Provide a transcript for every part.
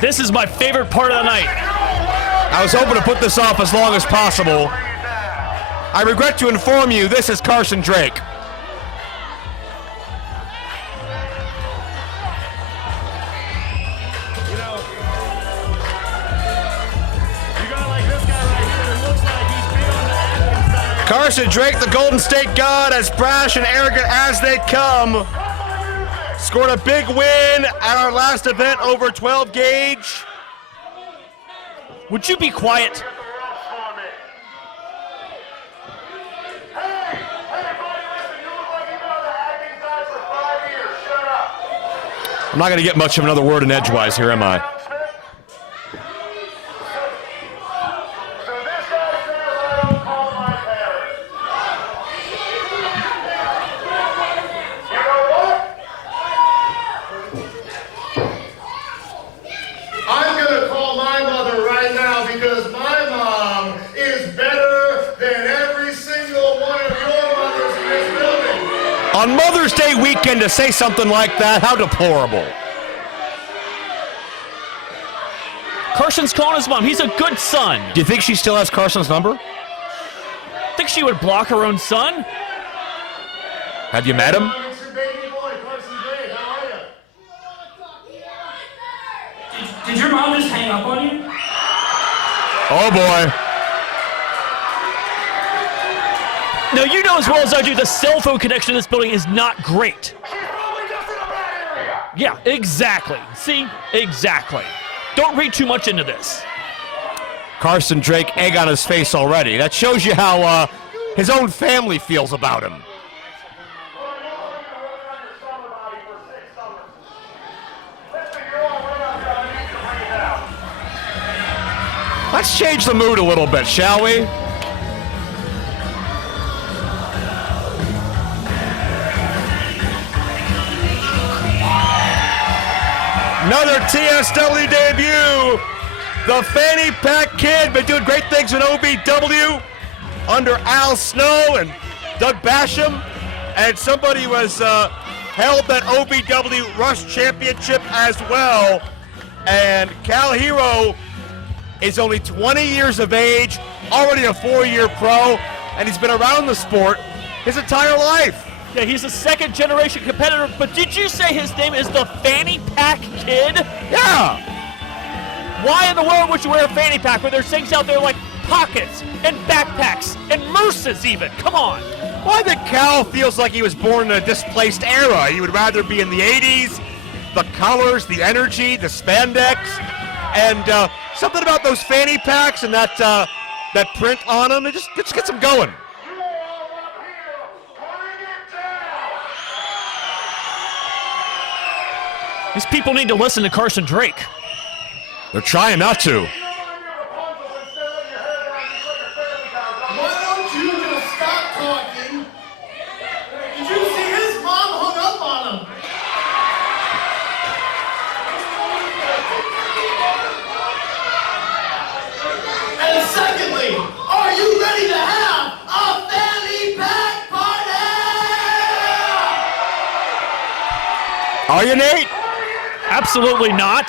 This is my favorite part of the night. I was hoping to put this off as long as possible. I regret to inform you, this is Carson Drake. Carson Drake, the Golden State God, as brash and arrogant as they come. Scored a big win at our last event over 12 gauge. Would you be quiet? I'm not going to get much of another word in edgewise here, am I? On Mother's Day weekend to say something like that, how deplorable. Carson's calling his mom. He's a good son. Do you think she still has Carson's number? Think she would block her own son? Have you met him? Did your mom just hang up on you? Oh boy. Now, you know as well as I do, the cell phone connection in this building is not great. Yeah, exactly. See? Exactly. Don't read too much into this. Carson Drake, egg on his face already. That shows you how his own family feels about him. Let's change the mood a little bit, shall we? Another TSW debut. The Fanny Pack Kid been doing great things in OVW under Al Snow and Doug Basham. And somebody was held that OVW Rush Championship as well. And Kal Herro is only 20 years of age, already a 4-year pro, and he's been around the sport his entire life. Yeah, he's a second-generation competitor, but did you say his name is the Fanny Pack Kid? Yeah! Why in the world would you wear a fanny pack when there's things out there like pockets and backpacks and Merces even? Come on. Well, I think Kal feels like he was born in a displaced era. He would rather be in the 80s, the colors, the energy, the spandex, and something about those fanny packs and that print on them, it just gets him going. These people need to listen to Carson Drake. They're trying not to. Why don't you just stop talking? Did you see his mom hung up on him? And secondly, are you ready to have a Fanny Pack Party? Are you, Nate? Absolutely not.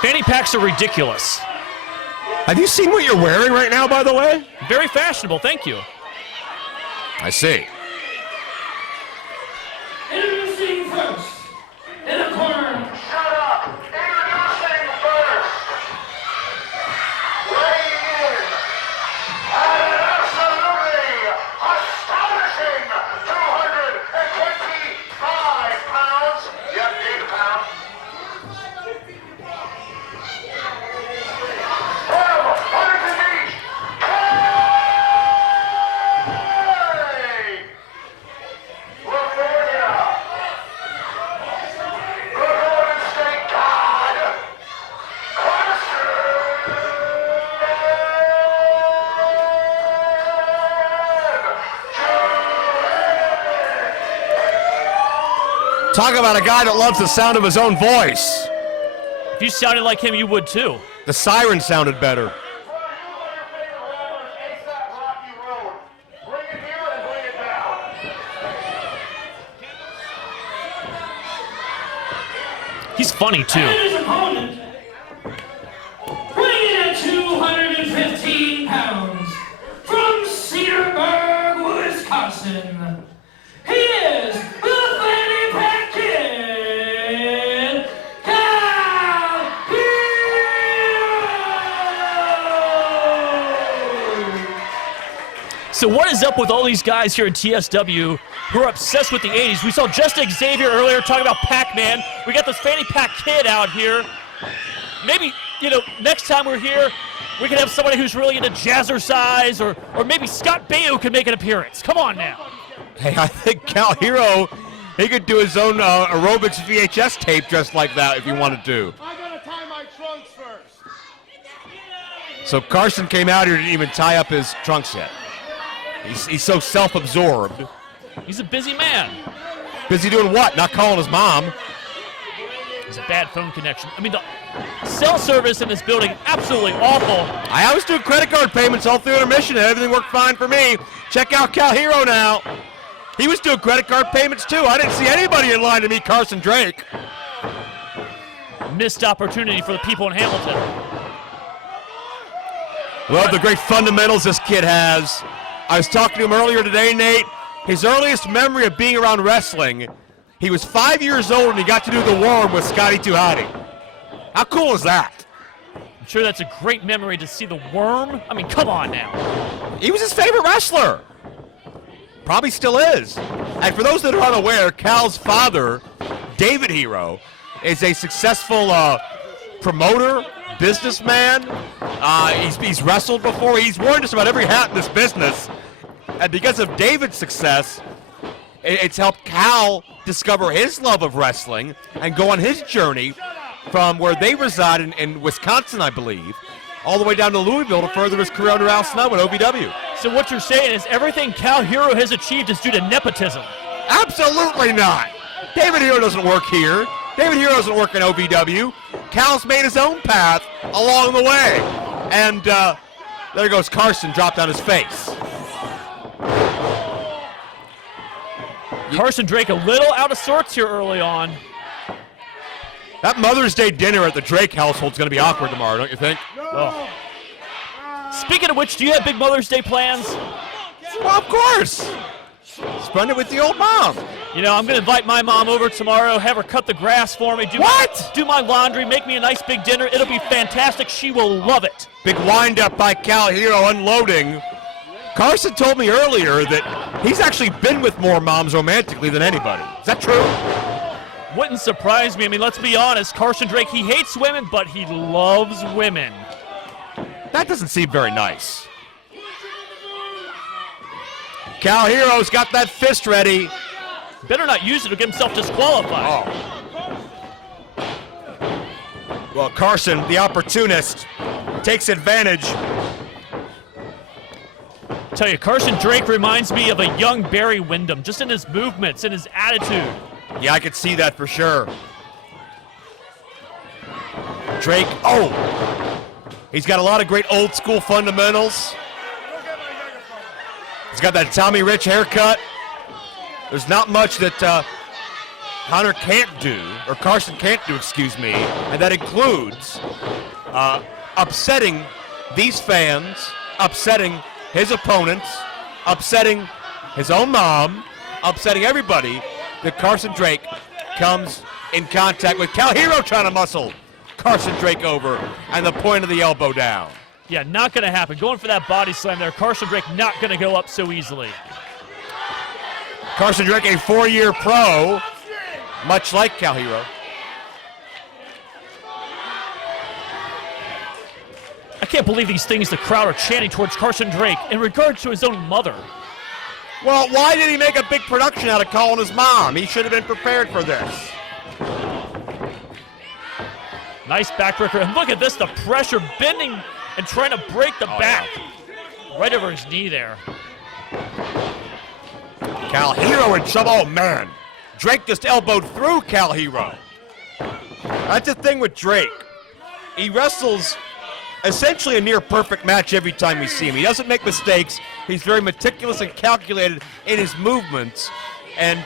Fanny packs are ridiculous. Have you seen what you're wearing right now, by the way? Very fashionable, thank you. I see. Introducing first, in the corner. Shut up! Introducing first. Weighing in at an absolutely astonishing 225 pounds. Yep, 8 pounds. 100 each. Hey! California. The Golden State God. Talk about a guy that loves the sound of his own voice. If you sounded like him, you would too. The siren sounded better. Bring it here and bring it down. He's funny too. opponent, weighing in at 215 pounds, from Cedarburg, Wisconsin, he is the Fanny Pack Kid, Kal Herro! So what is up with all these guys here in TSW who are obsessed with the 80s? We saw just Xavier earlier talking about Pac-Man. We got this Fanny Pack Kid out here. Maybe, next time we're here, we can have somebody who's really into jazzercise, or maybe Scott Beale can make an appearance. Come on now. Hey, I think Kal Herro, he could do his own aerobics VHS tape just like that if he wanted to. I gotta tie my trunks first. So Carson came out here and didn't even tie up his trunks yet. He's so self-absorbed. He's a busy man. Busy doing what? Not calling his mom. It's a bad phone connection. I mean, the cell service in this building, absolutely awful. I was doing credit card payments all through intermission and everything worked fine for me. Check out Kal Herro now. He was doing credit card payments too. I didn't see anybody in line to meet Carson Drake. Missed opportunity for the people in Hamilton. Love the great fundamentals this kid has. I was talking to him earlier today, Nate. His earliest memory of being around wrestling, he was 5 years old and he got to do the worm with Scotty 2 Hotty. How cool is that? I'm sure that's a great memory to see the worm. I mean, come on now. He was his favorite wrestler. Probably still is. And for those that are unaware, Cal's father, David Herro, is a successful promoter, businessman. He's wrestled before. He's worn just about every hat in this business. And because of David's success, it's helped Kal discover his love of wrestling and go on his journey from where they reside in Wisconsin, I believe, all the way down to Louisville to further his career under Al Snow at OVW. So what you're saying is everything Kal Herro has achieved is due to nepotism. Absolutely not. David Herro doesn't work here. David Herro doesn't work in OVW. Cal's made his own path along the way. And there goes Carson, dropped on his face. Carson Drake a little out of sorts here early on. That Mother's Day dinner at the Drake household is going to be awkward tomorrow, don't you think? Oh. Speaking of which, do you have big Mother's Day plans? Well, of course. Spend it with the old mom. I'm going to invite my mom over tomorrow, have her cut the grass for me, do my laundry, make me a nice big dinner. It'll be fantastic. She will love it. Big Wind-up by Kal Herro unloading. Carson told me earlier that he's actually been with more moms romantically than anybody. Is that true? Wouldn't surprise me. I mean, let's be honest. Carson Drake, he hates women, but he loves women. That doesn't seem very nice. Kal Herro's got that fist ready. Better not use it to get himself disqualified. Oh. Well, Carson, the opportunist, takes advantage. Tell you, Carson Drake reminds me of a young Barry Windham, just in his movements and his attitude. Yeah, I could see that for sure. Drake, he's got a lot of great old school fundamentals. He's got that Tommy Rich haircut. There's not much that Hunter can't do, or Carson can't do, excuse me, and that includes upsetting these fans, upsetting his opponents, upsetting his own mom, upsetting everybody that Carson Drake comes in contact with. Kal Herro trying to muscle Carson Drake over, and the point of the elbow down. Yeah, not going to happen. Going for that body slam there. Carson Drake not going to go up so easily. Carson Drake, a 4-year pro, much like Kal Herro. I can't believe these things the crowd are chanting towards Carson Drake in regard to his own mother. Well, why did he make a big production out of calling his mom? He should have been prepared for this. Nice backbreaker. And look at this, the pressure bending and trying to break the back. Yeah. Right over his knee there. Kal Herro in trouble. Oh, man. Drake just elbowed through Kal Herro. That's the thing with Drake. He wrestles essentially a near-perfect match every time we see him. He doesn't make mistakes. He's very meticulous and calculated in his movements. And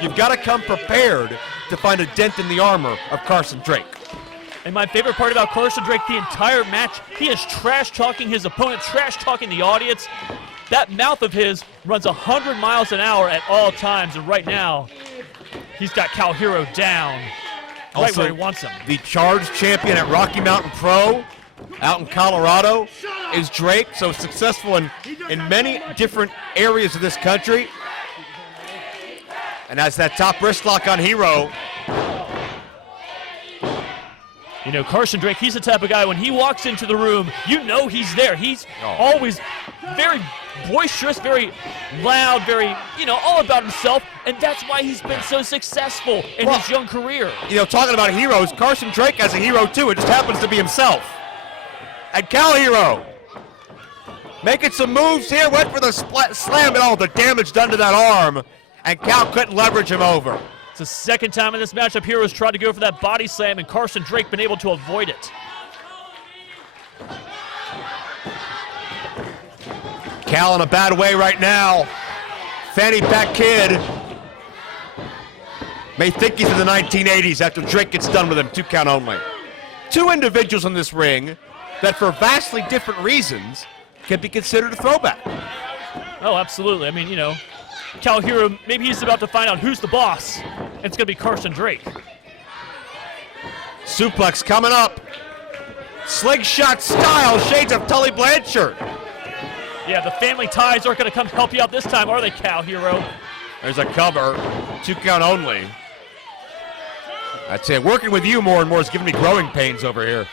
you've got to come prepared to find a dent in the armor of Carson Drake. And my favorite part about Carson Drake the entire match, he is trash-talking his opponent, trash-talking the audience. That mouth of his runs 100 miles an hour at all times, and right now, he's got Kal Herro down, right where he wants him. The charge champion at Rocky Mountain Pro out in Colorado is Drake, so successful in many different areas of this country. And as that top wrist lock on Herro. You know, Carson Drake, he's the type of guy, when he walks into the room, you know he's there. He's always very boisterous, very loud, very, all about himself, and that's why he's been so successful in his young career. Talking about heroes, Carson Drake has a hero too. It just happens to be himself. And Kal Herro making some moves here, went for the slam, and all the damage done to that arm, and Kal couldn't leverage him over. It's the second time in this matchup Herro's tried to go for that body slam, and Carson Drake been able to avoid it. Kal in a bad way right now. Fanny Pack Kid may think he's in the 1980s after Drake gets done with him, 2 count only. Two individuals in this ring that for vastly different reasons can be considered a throwback. Oh, absolutely. I mean, Kal Herro, maybe he's about to find out who's the boss, and it's going to be Carson Drake. Suplex coming up. Slingshot style, shades of Tully Blanchard. Yeah, the family ties aren't going to come help you out this time, are they, Kal Herro? There's a cover, 2 count only. I'd say working with you more and more is giving me growing pains over here.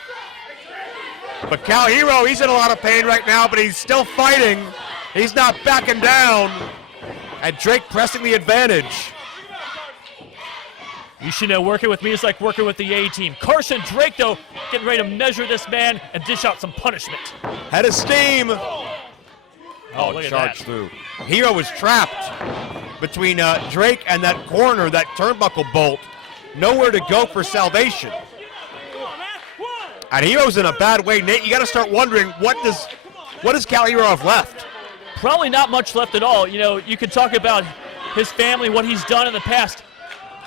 But Kal Herro, he's in a lot of pain right now, but he's still fighting. He's not backing down. And Drake pressing the advantage. You should know, working with me is like working with the A-team. Carson Drake, though, getting ready to measure this man and dish out some punishment. Head of steam. Oh, look at charged that. through. Herro was trapped between Drake and that corner, that turnbuckle bolt. Nowhere to go for salvation. And Herro's in a bad way. Nate, you got to start wondering, what does Kal Herro have left? Probably not much left at all. You can talk about his family, what he's done in the past.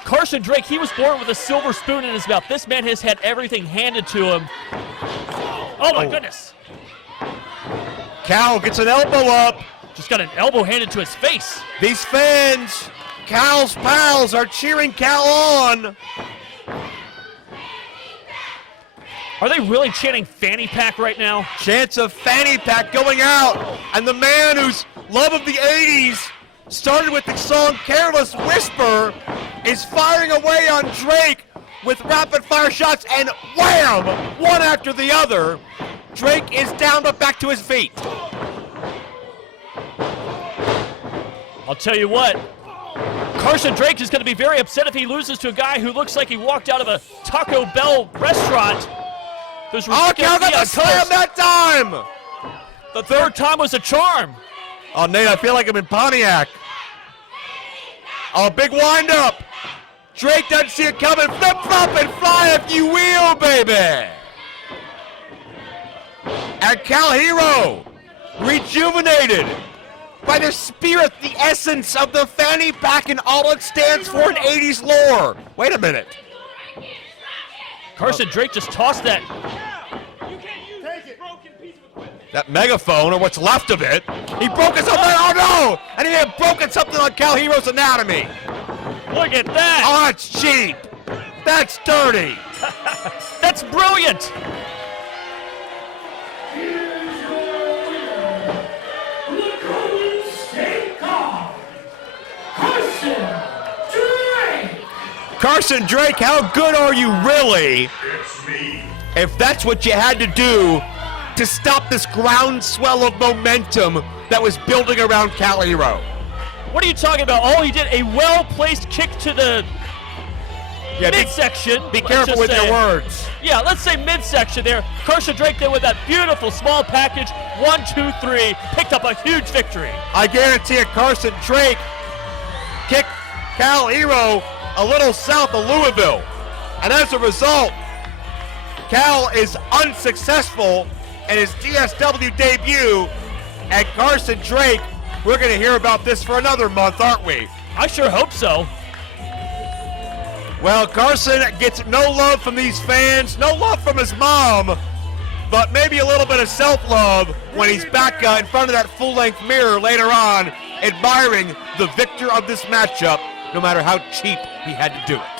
Carson Drake, he was born with a silver spoon in his mouth. This man has had everything handed to him. Oh, my goodness. Kal gets an elbow up. Just got an elbow handed to his face. These fans, Kal's pals, are cheering Kal on. Are they really chanting Fanny Pack right now? Chance of Fanny Pack going out. And the man whose love of the 80s started with the song Careless Whisper is firing away on Drake with rapid fire shots, and wham! One after the other. Drake is down but back to his feet. I'll tell you what, Carson Drake is going to be very upset if he loses to a guy who looks like he walked out of a Taco Bell restaurant. Oh, Kal got the slam that time! The third time was a charm. Oh, Nate, I feel like I'm in Pontiac. Oh, big wind up. Drake doesn't see it coming. Flip, flop, and fly if you will, baby. And Kal Herro, rejuvenated by the spirit, the essence of the Fanny Pack and all it stands for in 80s lore. Wait a minute. Carson Drake just tossed that. That megaphone, or what's left of it. He broke it something. Oh no! And he had broken something on Kal Herro's anatomy. Look at that. Oh, that's cheap. That's dirty. That's brilliant. Here's your winner, the Golden State Guard, Carson Drake. Carson Drake, how good are you really? It's me. If that's what you had to do to stop this groundswell of momentum that was building around Kal Herro. What are you talking about? Oh, he did a well-placed kick to the midsection. Be careful with your words. Yeah, let's say midsection there. Carson Drake there with that beautiful small package. 1, 2, 3. Picked up a huge victory. I guarantee it, Carson Drake kicked Kal Herro a little south of Louisville. And as a result, Kal is unsuccessful in his DSW debut. And Carson Drake, we're going to hear about this for another month, aren't we? I sure hope so. Well, Carson gets no love from these fans, no love from his mom, but maybe a little bit of self-love when he's back in front of that full-length mirror later on, admiring the victor of this matchup, no matter how cheap he had to do it.